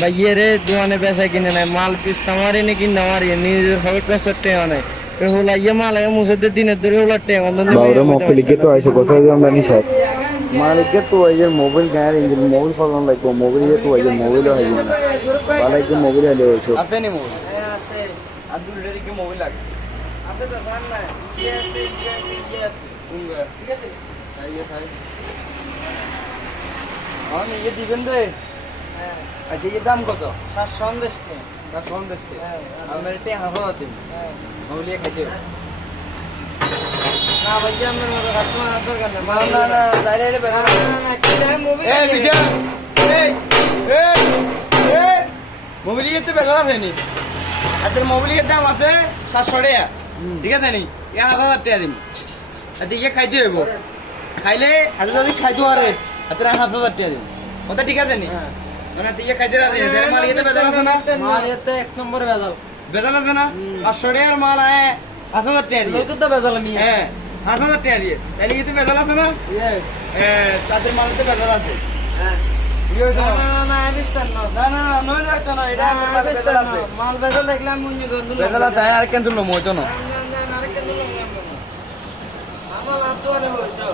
ভাইয়ে রে দোকানে বেচা কিনে নাই মাল পিস্তা মারি নি কিনা মারি নিজের হবে পেছর টেয়া নাই হোলা ইয়ে মাল মুছে দিনের ধরে হোলা টেয়া বাবরে মক্কেলিকে তো আইসো কোথায় দিলাম জানি স্যার মালিককে তো ওই মোবাইল গায়ের ইঞ্জিন মোবাইল ফলন লাগবো মোবাইল তো ওই মোবাইলও হয় না বালাই যে মোবাইল হলে হইতো আছে নি মোবাইল আছে আব্দুল রেডি কি মোবাইল লাগে আছে তো জান না ইয়ে আছে কোনগা ঠিক আছে আইয়ে ভাই আমি ইয়ে দিবেন দে হ্যাঁ আচ্ছা এর দাম কত স্যার সন্দেশ তে না সন্দেশ তে হ্যাঁ আমার এটা হাফা দিন হ্যাঁ মোবাইল খাইতে না ভাইয়া আমার মতো কাস্টমার দরকার না না না না ডাইরেক্ট বেলা না না কি দাম মোবাইল এই বিশা এই এই এই মোবাইল কিনতে বেলা আছে নি আদের মোবাইলের দাম আছে 700 টাকা ঠিক আছে নি 1000 টাকা দিন আদি ইয়ে খাইতে হইব খাইলে আজ যদি খাইতে পারে আদের 1000 টাকা দিন ওটা ঠিক আছে নি মানে দিয়ে খাইতে রাখে এর মাল ইয়েতে বেজাল আছে না মাল এতে এক নম্বর বেজাল বেজাল আছে না 500 টাকার মাল আয় 1000 টাকা দিয়ে লোক তো বেজাল আমি হ্যাঁ 1000 টাকা দিয়ে তাহলে ইয়েতে বেজাল আছে না তাদের মালেতে বেজাল আছে হ্যাঁ ইয়ে না না না আবিস্তান না না না না নয় লাগতো না এটা বেজাল আছে মাল বেজাল দেখলাম মুঞ্জি গন্ধ বেজাল আছে আর কেন তুলো মইতো না আমার লাভ তো অনেক হইতো